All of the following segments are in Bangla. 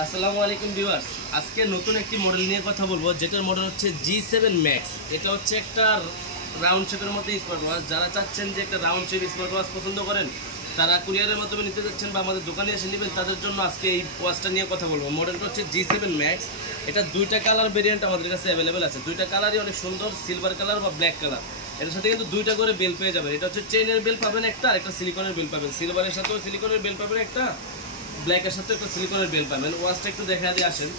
আসসালামু আলাইকুম ভিউয়ার্স, আজকে নতুন একটি মডেল নিয়ে কথা বলবো, যেটার মডেল হচ্ছে G7 Max। এটা হচ্ছে একটা রাউন্ড শেপের মধ্যে স্মার্ট ওয়াচ। যারা চাচ্ছেন যে একটা রাউন্ড শেপ স্মার্ট ওয়াচ পছন্দ করেন, তারা কুরিয়ারের মাধ্যমে নিতে যাচ্ছেন বা আমাদের দোকানে এসে নেবেন, তাদের জন্য আজকে এই ওয়াচটা নিয়ে কথা বলবো। মডেলটা হচ্ছে G7 Max। এটা দুইটা কালার ভেরিয়েন্ট আমাদের কাছে অ্যাভেলেবেল আছে। দুইটা কালারই অনেক সুন্দর, সিলভার কালার বা ব্ল্যাক কালার। এটার সাথে কিন্তু দুইটা করে বেল পেয়ে যাবেন। এটা হচ্ছে চেইনের বেল পাবেন একটা, আর একটা সিলিকনের বেল পাবেন। সিলভারের সাথেও সিলিকনের বেল পাবেন একটা, ব্ল্যাকের সাথে একটা সিলিকনের বেল পাবেন। ওয়াচটা একটু দেখা দিয়ে আসেন,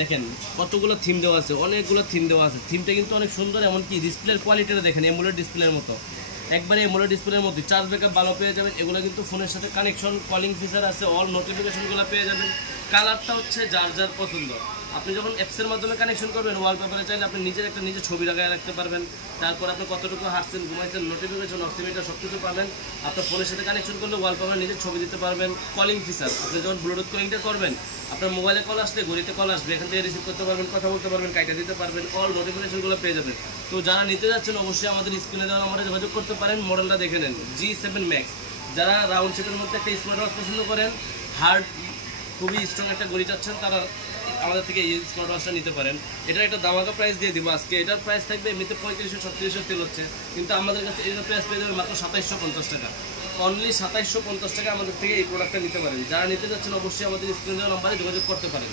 দেখেন কতগুলো থিম দেওয়া আছে, অনেকগুলো থিম দেওয়া আছে। থিমটা কিন্তু অনেক সুন্দর, এমনকি ডিসপ্লের কোয়ালিটিটা দেখেন এমোলেড ডিসপ্লের মতো, একবারে এমোলেড ডিসপ্লের মধ্যে। চার্জ ব্যাকআপ ভালো পেয়ে যাবেন। এগুলো কিন্তু ফোনের সাথে কানেকশন, কলিং ফিচার আছে, অল নোটিফিকেশনগুলো পেয়ে যাবেন। কালারটা হচ্ছে যার যার পছন্দ। আপনি যখন অ্যাপসের মাধ্যমে কানেকশন করবেন, ওয়ালপেপারে চাইলে আপনি নিজের একটা নিজের ছবি লাগায় রাখতে পারবেন। তারপর আপনি কতটুকু হাঁটছেন, ঘুমাইছেন, নোটিফিকেশন, অক্সিমিটার সব কিছু পাবেন। আপনার ফোনের সাথে কানেকশন করলে ওয়ালপেপারে নিজের ছবি দিতে পারবেন। কলিং ফিচার, আপনি যখন ব্লুটুথ কলিংটা করবেন, আপনার মোবাইলে কল আসলে ঘড়িতে কল আসবে, এখান থেকে রিসিভ করতে পারবেন, কথা বলতে পারবেন, কাইটা দিতে পারবেন, অল নোটিফিকেশনগুলো পেয়ে যাবেন। তো যারা নিতে যাচ্ছেন অবশ্যই আমাদের স্ক্রিনে দেওয়া নম্বরে যোগাযোগ করতে পারেন। মডেলটা দেখে নেন, G7 Max। যারা রাউন্ড শেপের মধ্যে একটা স্মার্ট ওয়াচ পছন্দ করেন, হার্ড খুবই স্ট্রং একটা ঘড়ি চাচ্ছেন, তারা আমাদের থেকে এই স্মার্ট ওয়াচটা নিতে পারেন। এটার একটা দামাকা প্রাইস দিয়ে দিব আজকে। এটার প্রাইস থাকবে এমনিতে 3500-3600 সেল হচ্ছে, কিন্তু আমাদের কাছে এটার প্রাইস পেয়ে যাবে মাত্র 2750 টাকা। অনলি 2750 টাকা আমাদের থেকে এই প্রোডাক্টটা নিতে পারেন। যারা নিতে যাচ্ছেন অবশ্যই আমাদের স্ক্রিনে দেওয়া নম্বরে যোগাযোগ করতে পারেন।